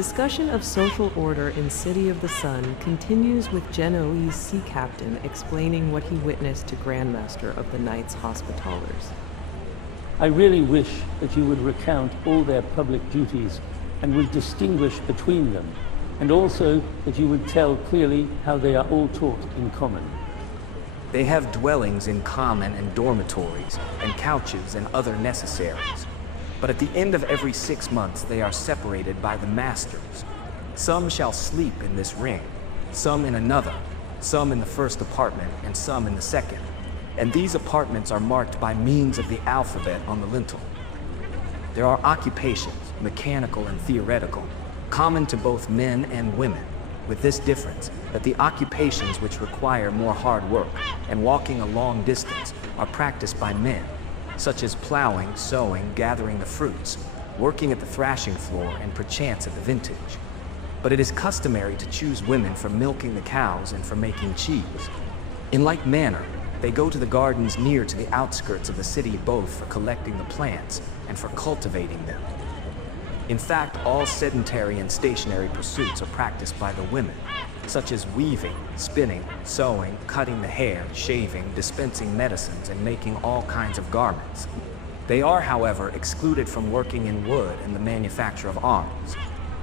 discussion of social order in City of the Sun continues with Genoese sea captain explaining what he witnessed to Grandmaster of the Knights Hospitallers. I really wish that you would recount all their public duties and would distinguish between them, and also that you would tell clearly how they are all taught in common. They have dwellings in common and dormitories, and couches and other necessaries. But at the end of every 6 months they are separated by the masters. Some shall sleep in this ring, some in another, some in the first apartment, and some in the second. And these apartments are marked by means of the alphabet on the lintel. There are occupations, mechanical and theoretical, common to both men and women, with this difference, that the occupations which require more hard work and walking a long distance are practiced by men, such as plowing, sowing, gathering the fruits, working at the thrashing floor, and perchance at the vintage. But it is customary to choose women for milking the cows and for making cheese. In like manner, they go to the gardens near to the outskirts of the city both for collecting the plants and for cultivating them. In fact, all sedentary and stationary pursuits are practiced by the women, such as weaving, spinning, sewing, cutting the hair, shaving, dispensing medicines, and making all kinds of garments. They are, however, excluded from working in wood and the manufacture of arms.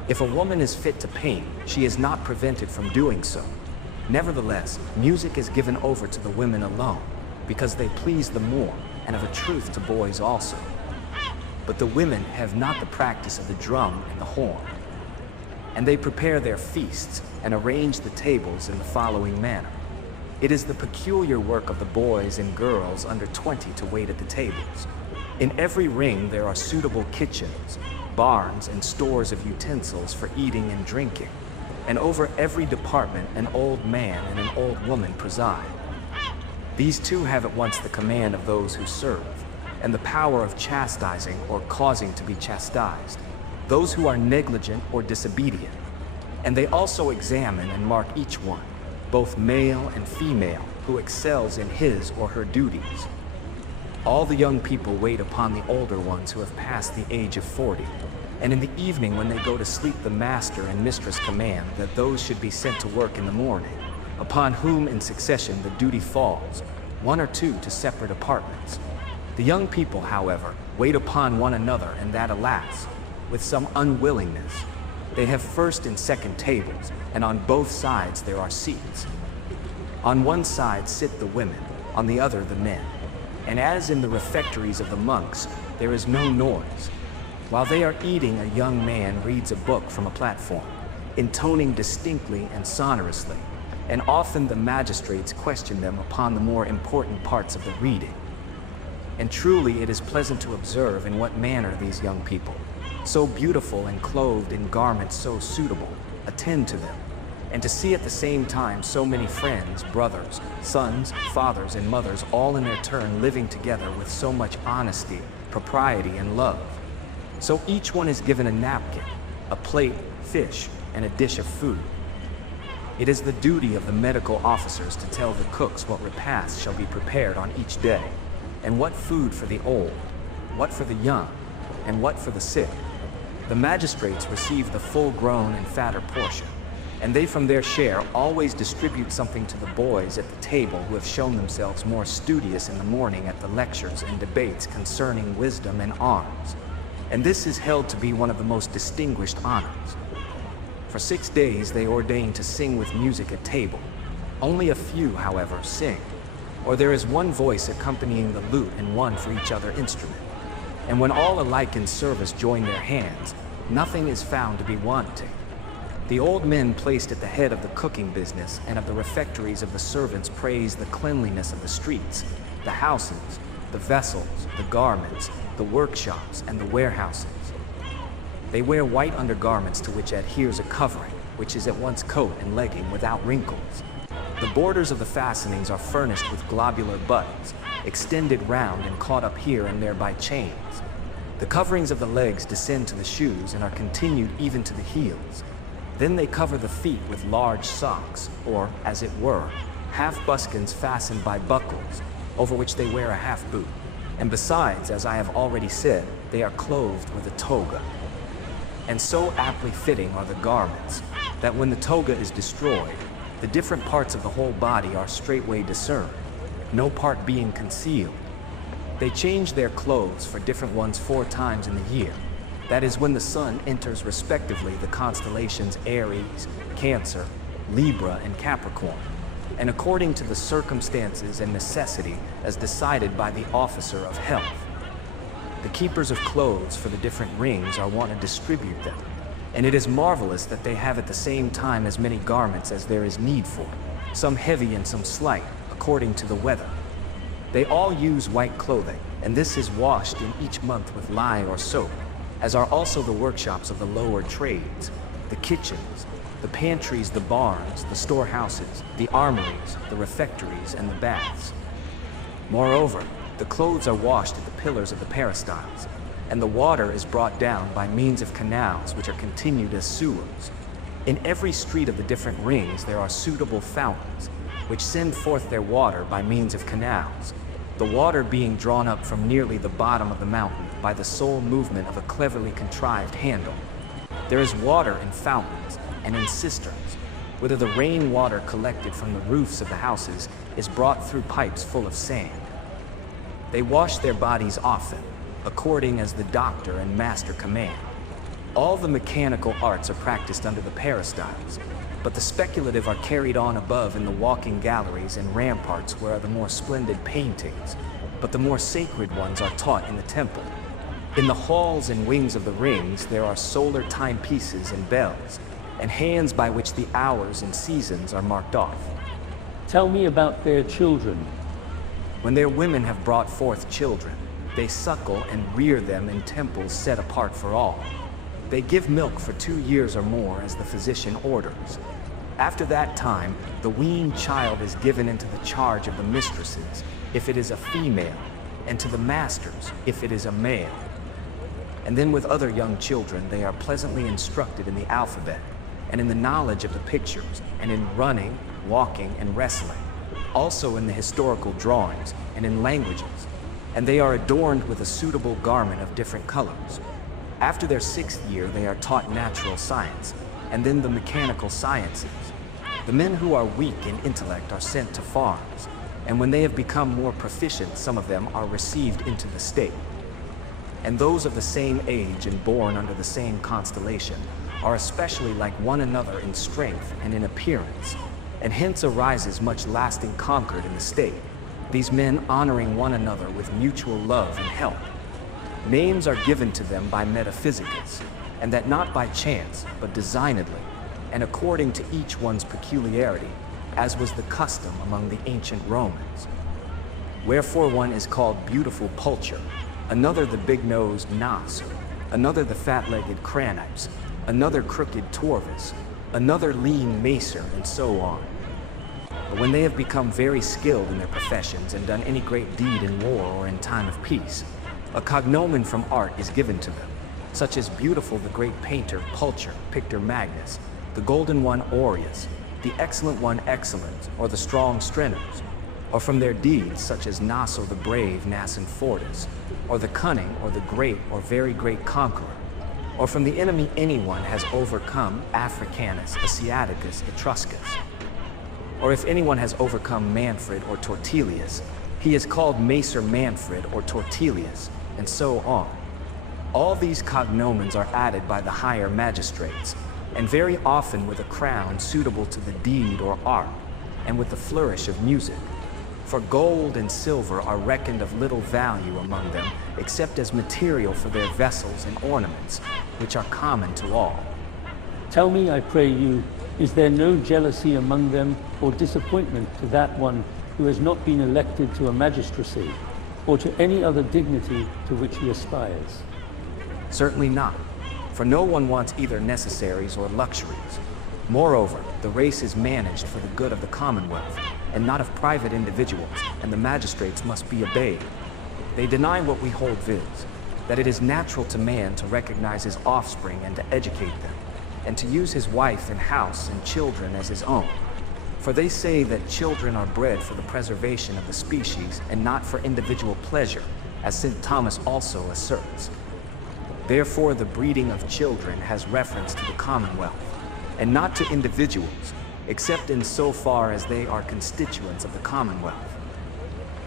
If a woman is fit to paint, she is not prevented from doing so. Nevertheless, music is given over to the women alone, because they please them more, and of a truth to boys also. But the women have not the practice of the drum and the horn. And they prepare their feasts and arrange the tables in the following manner. It is the peculiar work of the boys and girls under 20 to wait at the tables. In every ring there are suitable kitchens, barns, and stores of utensils for eating and drinking. And over every department an old man and an old woman preside. These two have at once the command of those who serve, and the power of chastising or causing to be chastised those who are negligent or disobedient. And they also examine and mark each one, both male and female, who excels in his or her duties. All the young people wait upon the older ones who have passed the age of 40, and in the evening when they go to sleep the master and mistress command that those should be sent to work in the morning, upon whom in succession the duty falls, 1 or 2 to separate apartments. The young people, however, wait upon one another, and that, alas, with some unwillingness. They have first and second tables, and on both sides there are seats. On one side sit the women, on the other the men. And as in the refectories of the monks, there is no noise. While they are eating, a young man reads a book from a platform, intoning distinctly and sonorously, and often the magistrates question them upon the more important parts of the reading. And truly it is pleasant to observe in what manner these young people, so beautiful and clothed in garments so suitable, attend to them, and to see at the same time so many friends, brothers, sons, fathers, and mothers all in their turn living together with so much honesty, propriety, and love. So each one is given a napkin, a plate, fish, and a dish of food. It is the duty of the medical officers to tell the cooks what repasts shall be prepared on each day, and what food for the old, what for the young, and what for the sick. The magistrates receive the full-grown and fatter portion, and they from their share always distribute something to the boys at the table who have shown themselves more studious in the morning at the lectures and debates concerning wisdom and arms. And this is held to be one of the most distinguished honors. For 6 days they ordain to sing with music at table. Only a few, however, sing, or there is one voice accompanying the lute and one for each other instrument. And when all alike in service join their hands, nothing is found to be wanting. The old men placed at the head of the cooking business and of the refectories of the servants praise the cleanliness of the streets, the houses, the vessels, the garments, the workshops, and the warehouses. They wear white undergarments to which adheres a covering, which is at once coat and legging without wrinkles. The borders of the fastenings are furnished with globular buttons, extended round and caught up here and there by chains. The coverings of the legs descend to the shoes and are continued even to the heels. Then they cover the feet with large socks, or, as it were, half buskins fastened by buckles, over which they wear a half boot. And besides, as I have already said, they are clothed with a toga. And so aptly fitting are the garments, that when the toga is destroyed, the different parts of the whole body are straightway discerned, no part being concealed. They change their clothes for different ones 4 times in the year. That is when the sun enters respectively the constellations Aries, Cancer, Libra, and Capricorn, and according to the circumstances and necessity as decided by the officer of health. The keepers of clothes for the different rings are wont to distribute them, and it is marvelous that they have at the same time as many garments as there is need for, some heavy and some slight, according to the weather. They all use white clothing, and this is washed in each month with lye or soap, as are also the workshops of the lower trades, the kitchens, the pantries, the barns, the storehouses, the armories, the refectories, and the baths. Moreover, the clothes are washed at the pillars of the peristyles, and the water is brought down by means of canals which are continued as sewers. In every street of the different rings there are suitable fountains, which send forth their water by means of canals, the water being drawn up from nearly the bottom of the mountain by the sole movement of a cleverly contrived handle. There is water in fountains and in cisterns, whither the rain water collected from the roofs of the houses is brought through pipes full of sand. They wash their bodies often, according as the doctor and master command. All the mechanical arts are practiced under the peristyles, but the speculative are carried on above in the walking galleries and ramparts where are the more splendid paintings, but the more sacred ones are taught in the temple. In the halls and wings of the rings there are solar timepieces and bells, and hands by which the hours and seasons are marked off. Tell me about their children. When their women have brought forth children, they suckle and rear them in temples set apart for all. They give milk for 2 years or more as the physician orders. After that time, the weaned child is given into the charge of the mistresses, if it is a female, and to the masters, if it is a male. And then with other young children, they are pleasantly instructed in the alphabet, and in the knowledge of the pictures, and in running, walking, and wrestling, also in the historical drawings, and in languages, and they are adorned with a suitable garment of different colors. After their 6th year, they are taught natural science, and then the mechanical sciences. The men who are weak in intellect are sent to farms, and when they have become more proficient, some of them are received into the state. And those of the same age and born under the same constellation are especially like one another in strength and in appearance, and hence arises much lasting concord in the state, these men honoring one another with mutual love and help. Names are given to them by metaphysicists, and that not by chance, but designedly, and according to each one's peculiarity, as was the custom among the ancient Romans. Wherefore one is called beautiful Pulcher, another the big-nosed Nas, another the fat-legged Cranips, another crooked Torvus, another lean Macer, and so on. But when they have become very skilled in their professions and done any great deed in war or in time of peace, a cognomen from art is given to them, such as Beautiful the great painter Pulcher, Pictor Magnus, the golden one Aureus, the excellent one Excellent, or the strong Strenuus, or from their deeds such as Naso the brave Nascifortus, or the cunning or the great or very great conqueror, or from the enemy anyone has overcome Africanus, Asiaticus, Etruscus. Or if anyone has overcome Manfred or Tortilius, he is called Macer Manfred or Tortilius, and so on. All these cognomens are added by the higher magistrates, and very often with a crown suitable to the deed or art, and with the flourish of music. For gold and silver are reckoned of little value among them, except as material for their vessels and ornaments, which are common to all. Tell me, I pray you, is there no jealousy among them or disappointment to that one who has not been elected to a magistracy, or to any other dignity to which he aspires? Certainly not, for no one wants either necessaries or luxuries. Moreover, the race is managed for the good of the Commonwealth, and not of private individuals, and the magistrates must be obeyed. They deny what we hold viz, that it is natural to man to recognize his offspring and to educate them, and to use his wife and house and children as his own. For they say that children are bred for the preservation of the species and not for individual pleasure, as St. Thomas also asserts. Therefore, the breeding of children has reference to the commonwealth, and not to individuals, except in so far as they are constituents of the commonwealth.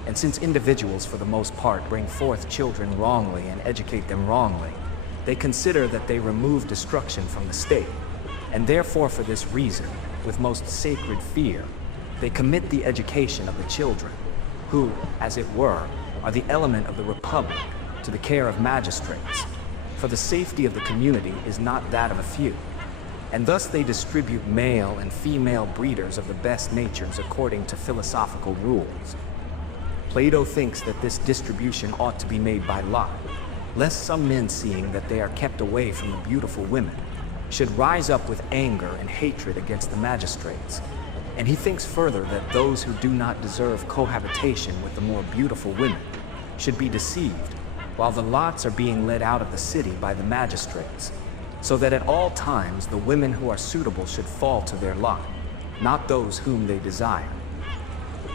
And since individuals for the most part bring forth children wrongly and educate them wrongly, they consider that they remove destruction from the state, and therefore for this reason, with most sacred fear, they commit the education of the children, who, as it were, are the element of the republic, to the care of magistrates. For the safety of the community is not that of a few, and thus they distribute male and female breeders of the best natures according to philosophical rules. Plato thinks that this distribution ought to be made by lot, lest some men, seeing that they are kept away from the beautiful women, should rise up with anger and hatred against the magistrates. And he thinks further that those who do not deserve cohabitation with the more beautiful women should be deceived, while the lots are being led out of the city by the magistrates, so that at all times the women who are suitable should fall to their lot, not those whom they desire.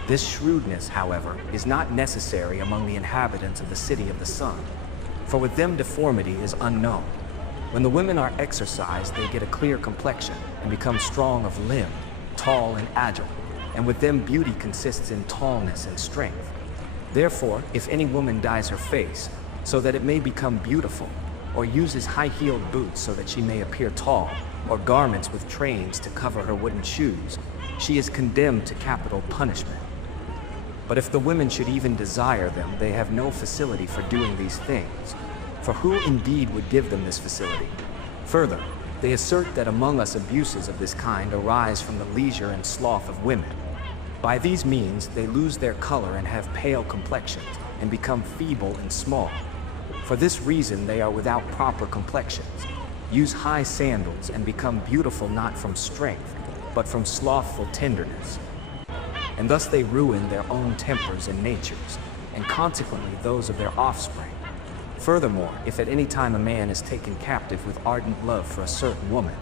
This shrewdness, however, is not necessary among the inhabitants of the city of the sun, for with them deformity is unknown. When the women are exercised, they get a clear complexion and become strong of limb, tall and agile, and with them beauty consists in tallness and strength. Therefore, if any woman dyes her face, so that it may become beautiful, or uses high-heeled boots so that she may appear tall, or garments with trains to cover her wooden shoes, she is condemned to capital punishment. But if the women should even desire them, they have no facility for doing these things. For who indeed would give them this facility? Further, they assert that among us abuses of this kind arise from the leisure and sloth of women. By these means, they lose their color and have pale complexions, and become feeble and small. For this reason, they are without proper complexions, use high sandals, and become beautiful not from strength, but from slothful tenderness. And thus they ruin their own tempers and natures, and consequently those of their offspring. Furthermore, if at any time a man is taken captive with ardent love for a certain woman,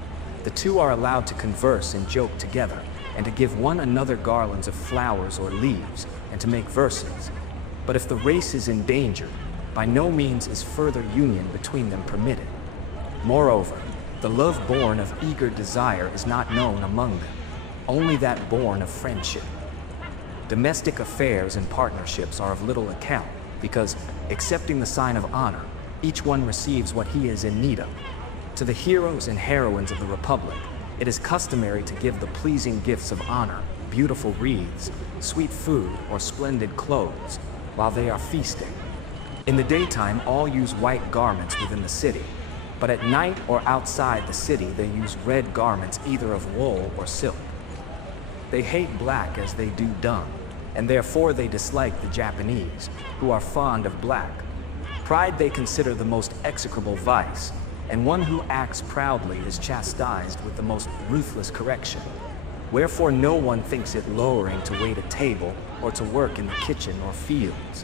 the two are allowed to converse and joke together, and to give one another garlands of flowers or leaves, and to make verses. But if the race is endangered, by no means is further union between them permitted. Moreover, the love born of eager desire is not known among them, only that born of friendship. Domestic affairs and partnerships are of little account, because, accepting the sign of honor, each one receives what he is in need of. To the heroes and heroines of the Republic, it is customary to give the pleasing gifts of honor, beautiful wreaths, sweet food, or splendid clothes, while they are feasting. In the daytime, all use white garments within the city, but at night or outside the city, they use red garments either of wool or silk. They hate black as they do dung, and therefore they dislike the Japanese, who are fond of black. Pride they consider the most execrable vice, and one who acts proudly is chastised with the most ruthless correction. Wherefore no one thinks it lowering to wait at table or to work in the kitchen or fields.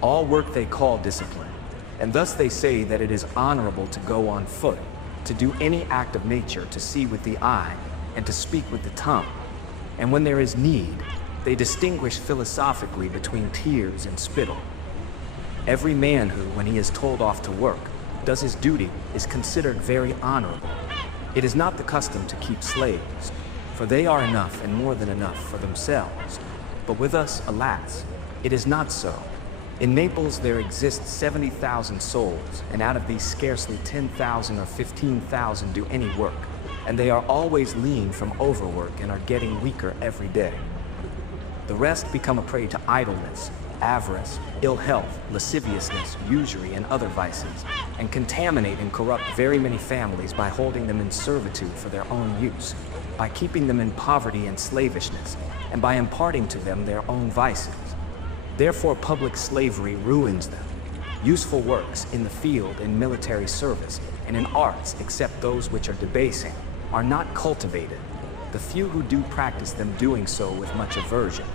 All work they call discipline, and thus they say that it is honorable to go on foot, to do any act of nature, to see with the eye, and to speak with the tongue. And when there is need, they distinguish philosophically between tears and spittle. Every man who, when he is told off to work, does his duty is considered very honorable. It is not the custom to keep slaves, for they are enough and more than enough for themselves. But with us, alas, it is not so. In Naples there exist 70,000 souls, and out of these scarcely 10,000 or 15,000 do any work, and they are always lean from overwork and are getting weaker every day. The rest become a prey to idleness, avarice, ill health, lasciviousness, usury, and other vices, and contaminate and corrupt very many families by holding them in servitude for their own use, by keeping them in poverty and slavishness, and by imparting to them their own vices. Therefore public slavery ruins them. Useful works in the field, in military service, and in arts, except those which are debasing, are not cultivated, the few who do practice them doing so with much aversion.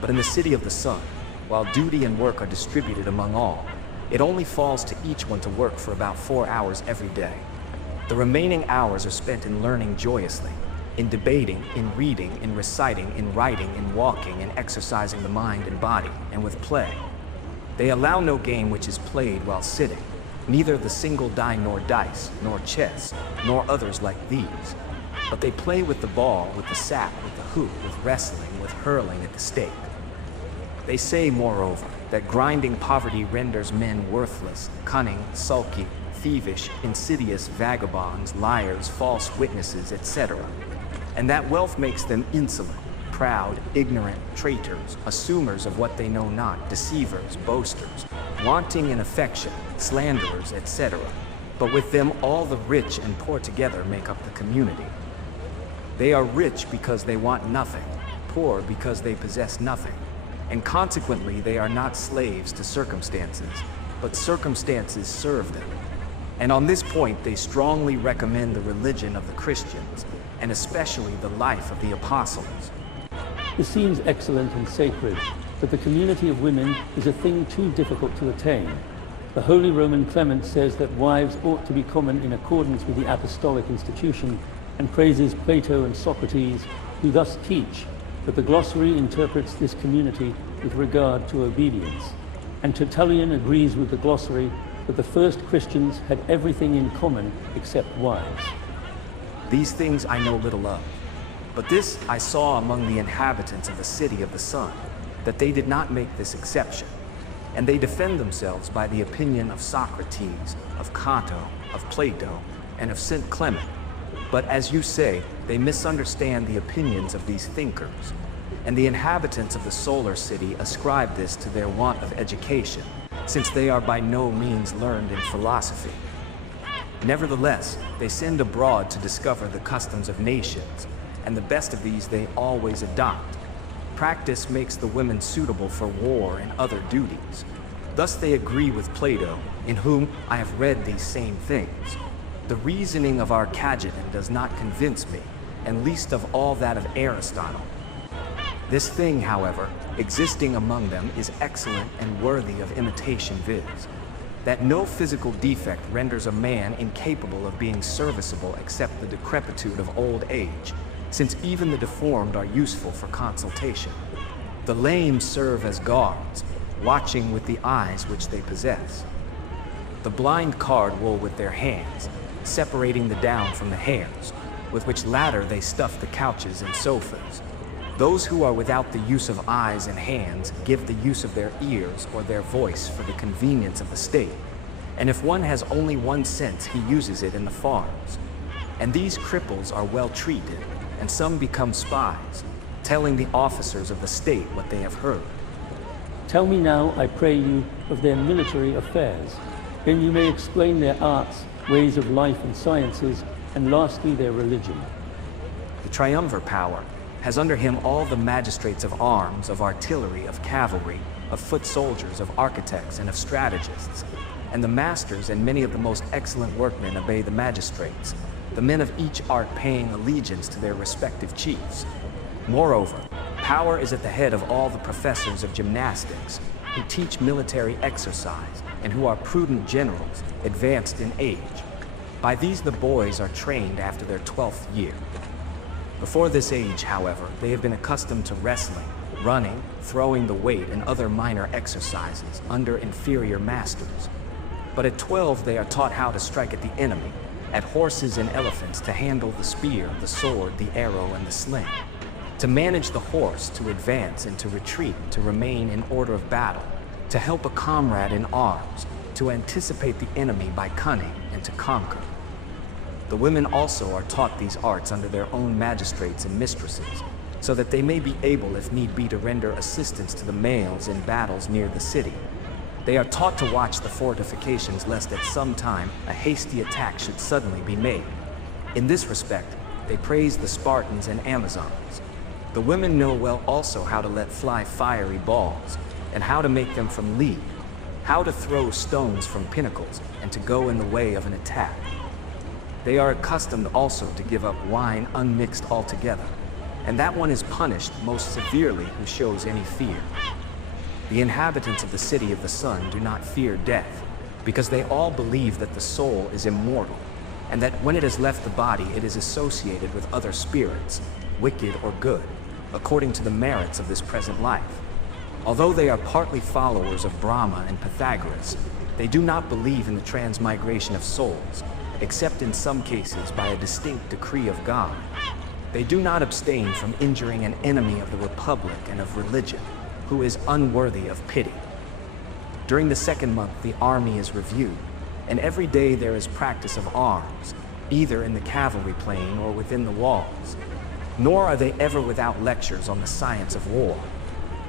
But in the city of the sun, while duty and work are distributed among all, it only falls to each one to work for about 4 hours every day. The remaining hours are spent in learning joyously, in debating, in reading, in reciting, in writing, in walking, in exercising the mind and body, and with play. They allow no game which is played while sitting, neither the single die nor dice, nor chess, nor others like these. But they play with the ball, with the sap, with the hoop, with wrestling, with hurling at the stake. They say, moreover, that grinding poverty renders men worthless, cunning, sulky, thievish, insidious vagabonds, liars, false witnesses, etc. And that wealth makes them insolent, proud, ignorant, traitors, assumers of what they know not, deceivers, boasters, wanting in affection, slanderers, etc. But with them all the rich and poor together make up the community. They are rich because they want nothing, poor because they possess nothing, and consequently they are not slaves to circumstances, but circumstances serve them. And on this point they strongly recommend the religion of the Christians, and especially the life of the apostles. This seems excellent and sacred, but the community of women is a thing too difficult to attain. The Holy Roman Clement says that wives ought to be common in accordance with the apostolic institution, and praises Plato and Socrates, who thus teach, but the glossary interprets this community with regard to obedience. And Tertullian agrees with the glossary that the first Christians had everything in common except wives. These things I know little of, but this I saw among the inhabitants of the city of the sun, that they did not make this exception, and they defend themselves by the opinion of Socrates, of Cato, of Plato, and of St. Clement. But as you say, they misunderstand the opinions of these thinkers, and the inhabitants of the solar city ascribe this to their want of education, since they are by no means learned in philosophy. Nevertheless, they send abroad to discover the customs of nations, and the best of these they always adopt. Practice makes the women suitable for war and other duties. Thus they agree with Plato, in whom I have read these same things. The reasoning of Arcagedon does not convince me, and least of all that of Aristotle. This thing, however, existing among them is excellent and worthy of imitation, viz. That no physical defect renders a man incapable of being serviceable except the decrepitude of old age, since even the deformed are useful for consultation. The lame serve as guards, watching with the eyes which they possess. The blind card wool with their hands, separating the down from the hairs, with which latter they stuff the couches and sofas. Those who are without the use of eyes and hands give the use of their ears or their voice for the convenience of the state. And if one has only one sense, he uses it in the farms. And these cripples are well treated, and some become spies, telling the officers of the state what they have heard. Tell me now, I pray you, of their military affairs. Then you may explain their arts, ways of life and sciences, and lastly their religion. The triumvir power has under him all the magistrates of arms, of artillery, of cavalry, of foot soldiers, of architects, and of strategists. And the masters and many of the most excellent workmen obey the magistrates, the men of each art paying allegiance to their respective chiefs. Moreover, power is at the head of all the professors of gymnastics, who teach military exercise, and who are prudent generals, advanced in age. By these the boys are trained after their 12th year. Before this age, however, they have been accustomed to wrestling, running, throwing the weight, and other minor exercises under inferior masters. But at 12 they are taught how to strike at the enemy, at horses and elephants to handle the spear, the sword, the arrow, and the sling, to manage the horse, to advance and to retreat, to remain in order of battle, to help a comrade in arms, to anticipate the enemy by cunning, and to conquer. The women also are taught these arts under their own magistrates and mistresses, so that they may be able, if need be, to render assistance to the males in battles near the city. They are taught to watch the fortifications lest at some time a hasty attack should suddenly be made. In this respect, they praise the Spartans and Amazons. The women know well also how to let fly fiery balls, and how to make them from lead, how to throw stones from pinnacles, and to go in the way of an attack. They are accustomed also to give up wine unmixed altogether, and that one is punished most severely who shows any fear. The inhabitants of the city of the sun do not fear death, because they all believe that the soul is immortal, and that when it has left the body it is associated with other spirits, wicked or good, according to the merits of this present life. Although they are partly followers of Brahma and Pythagoras, They do not believe in the transmigration of souls, except in some cases by a distinct decree of God. They do not abstain from injuring an enemy of the Republic and of religion, who is unworthy of pity. During the second month, the army is reviewed, and every day there is practice of arms, either in the cavalry plain or within the walls. Nor are they ever without lectures on the science of war.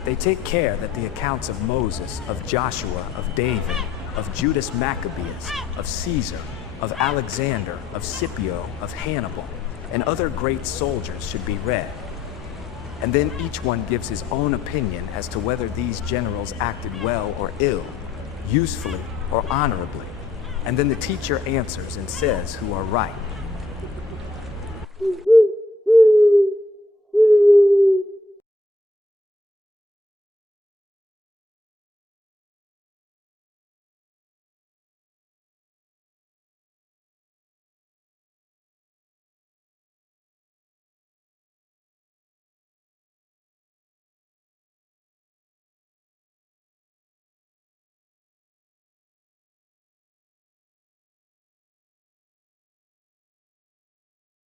They take care that the accounts of Moses, of Joshua, of David, of Judas Maccabeus, of Caesar, of Alexander, of Scipio, of Hannibal, and other great soldiers should be read. And then each one gives his own opinion as to whether these generals acted well or ill, usefully or honorably. And then the teacher answers and says who are right.